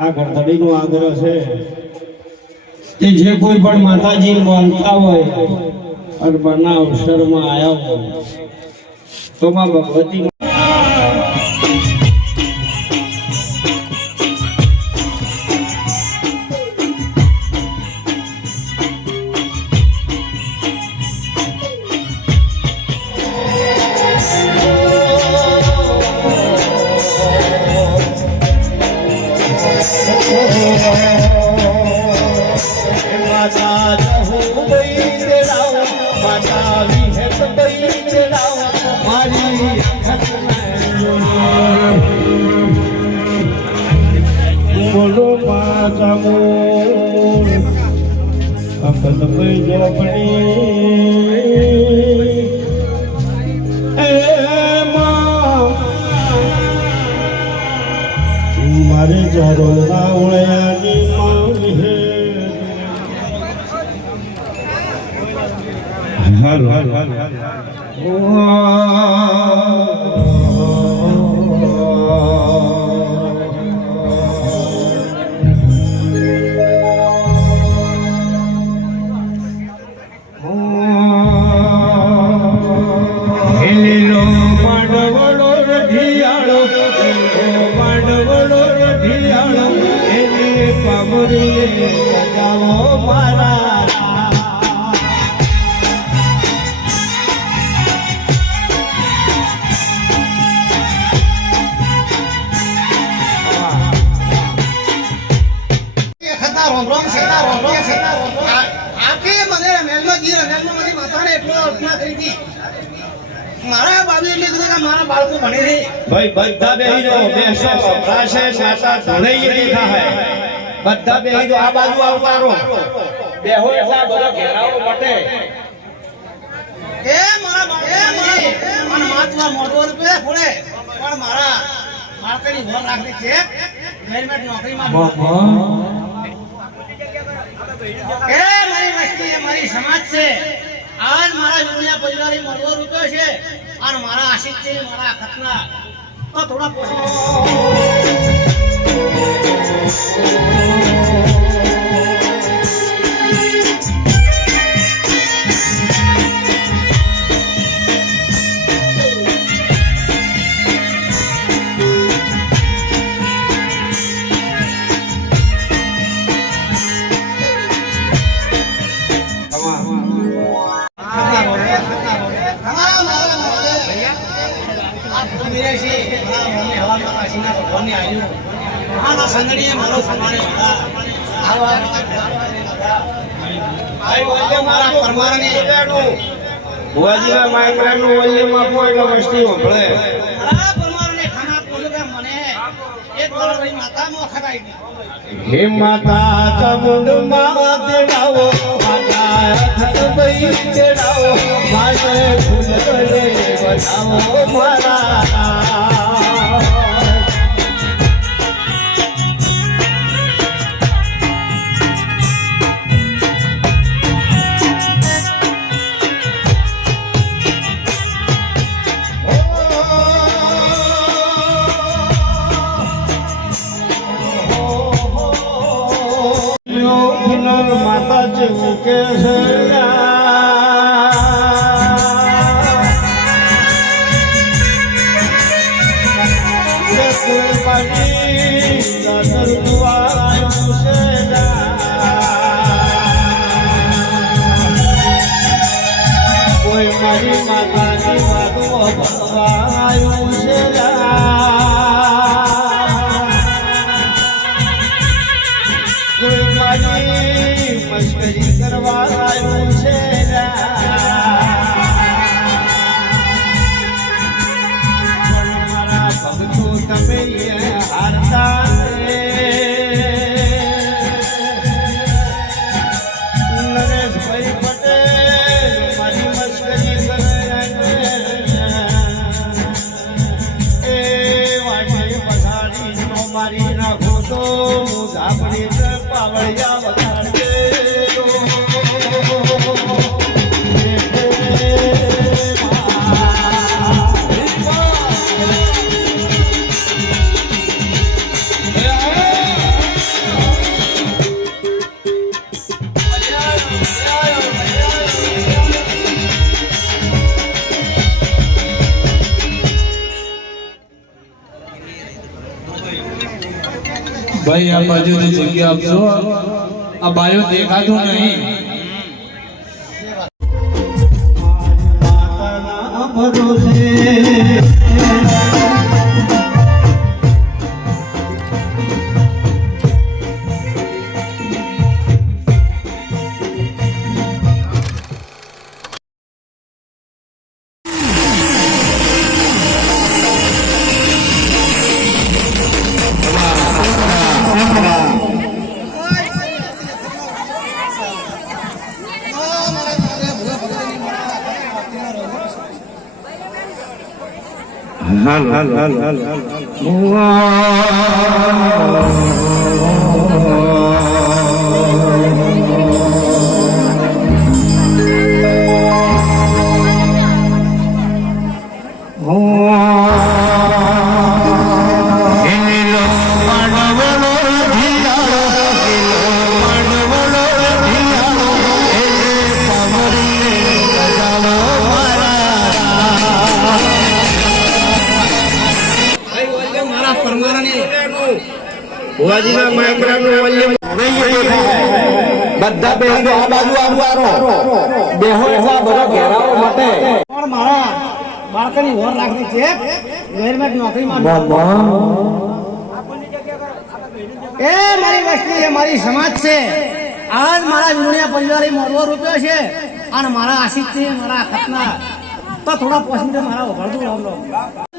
આ ગણતરીનો આગ્રહ છે કે જે કોઈ પણ માતાજી માનતા હોય અને બના આવ્યા હોય, તો માં ભગવતી માતા જહુ મારી બોલો માતા મો મારે મારા બાબી એટલે કીધું કે મારા બાળકો ભણે છે. ભાઈ બધા બેહી જાઓ બેસો રાશે માતા ધણઈ દેખા હે. બધા બેહી જાઓ આ બાજુ આવતારો. બેહો એટલા બધા ઘેરાવો પટે એ મારા બાળકો મને માથમાં મોટો રૂપિયા ફોડે પણ મારા બાળકની ભર રાખી છે. ગવર્મેન્ટ નોકરીમાં એ મારી વસ્તી એ મારી સમાજ છે. આજ મારા જુનિયા પરિવારી મોટો રૂપિયો છે અને મારા આશિક છે મારા ખતના તો થોડા ભુવાજીના માઇક્રાનું વોલ્યુમ આપો એટલે વસ્તી સાંભળે હે માતા ચામુંડમાં તેડાવો માતા રથન બઈ તેડાવો માને ફૂલ કરે બનાવો મારા ભાઈ આ બાજુની જગ્યા આપજો આ બાયો દેખાતું નહીં. માતાના ભરોસે મારા પરમારાની ભુવાજીના માયકરાનું વલ્યમ બધા બેહી આ બાજુ બેહો એટલા બધો ઘેરાવો માટે. પણ મારા બાળકની હોર રાખવી છે ગવર્મેન્ટ નોકરીમાં એ મારી વસ્તી એ મારી સમાજ છે. આજ મારા જુનિયા પરિવારે મોરવો રૂપિયો છે અને મારા આશિષ છે મારા ખતના તો થોડા પસંદ મારા એને એના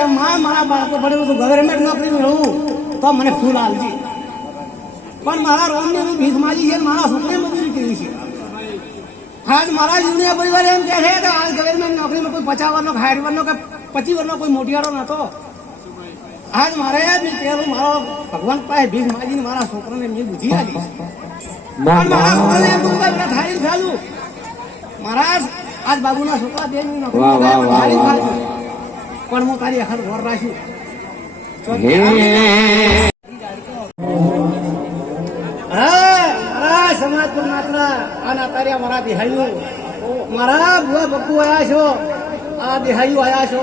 કે માં મારા બાળકો ભણ્યું તો ગવર્મેન્ટ નોકરી મેળવું તો મને ફૂલ આવજે પણ મારા રોમની હું ભીખ માગી છે મારા છોકરી મજૂરી કરી છે. આજ મારા જુનિયા પરિવાર એમ કહે છે કે આજ ગવર્મેન્ટ નોકરીમાં કોઈ પચાસ વર્ષનો સાઠ વર્ષનો કે પચીસ વર્ષનો કોઈ મોટિયારો નતો આજ મારે પેલું મારો ભગવાન પાસે ભીખ માગીને મારા છોકરાને મેં બુધી આપી પણ મારા છોકરાને એમ કહું થાળી ખાધું. મારા આજ બાબુના છોકરા બે થાળી ખાધું. પણ હું તારી અખર ઘર રાખ્યું હા સમાજ પર માત્ર આના તાર્યા મારા દેહાયું. મારા ભુવા બબ્બુ આયા છો આ દેહાયું આયા છો.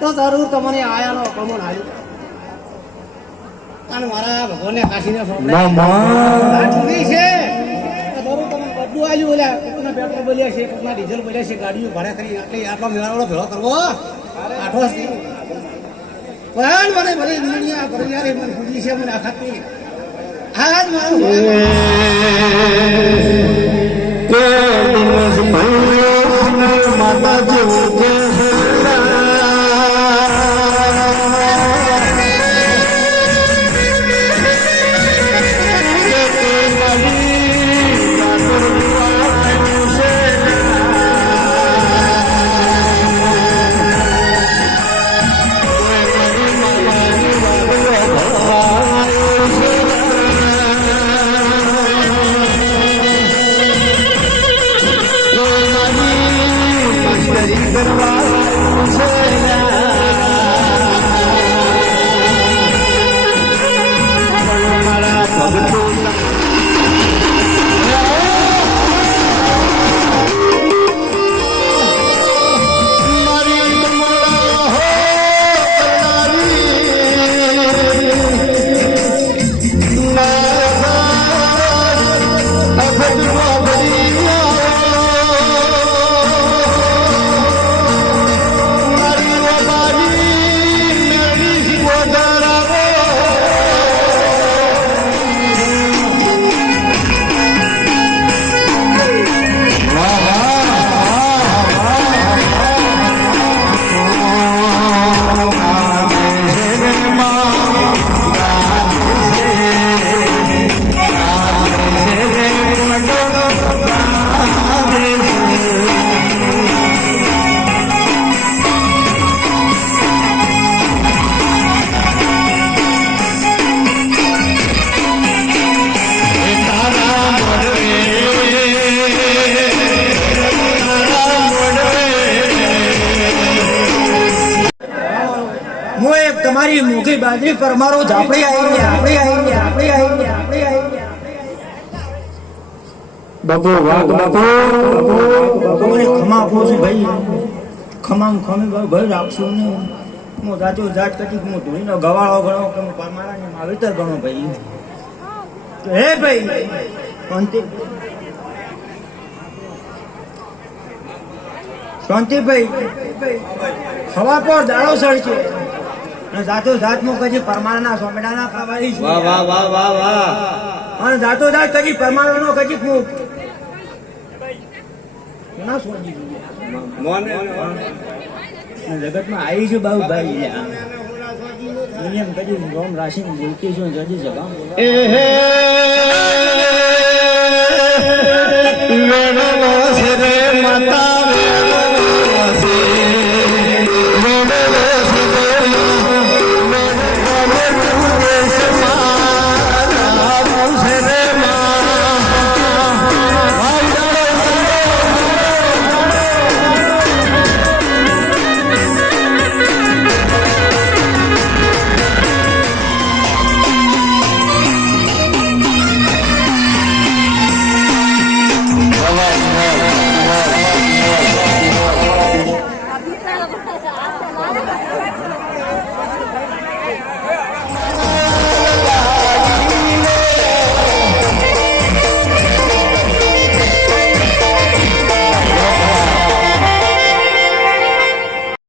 તો જરૂર તમને આયાનો કમોન આવ્યું અને મારા ભગવાનને કાશીને ચૂંટણી છે. જરૂર તમને બધું આવ્યું બોલ્યા. કોકના પેટ્રોલ બોલ્યા છે કોકના ડીઝલ બોલ્યા છે ગાડીઓ ભાડા કરી. આટલી આટલો મેળાવડો ભેળો કરવો. આઠો છે મને આખાતી આજ મારું માતા તમારી મોઘી બાજરી પર મારો ઝાપડી આવી ગયા આપણી આવી ગયા આપણી આવી ગયા આપણી આવી ગયા. બાપુ વાઘ બાપુ. બાપુ ખમા આપો છું ભાઈ. ખમા ખમે ભાઈ રાખશું ને હું જાતો જાત કદી હું ધોઈનો ગવાળો ગણો કે હું પરમારાને માવિતર ગણો ભાઈ. હે ભાઈ શાંતિ. શાંતિભાઈ હવા પર દાડો સળ જાતો વાહ વાહ વાહ વાહ વાહ. અને જાતો જાત ના સોજી મોને આવી છે બાબુ ભાઈ નિયમ રોમ રાશિ બોલતી છું જજી જગા એ હે. વેણનો છે માતા Thank you.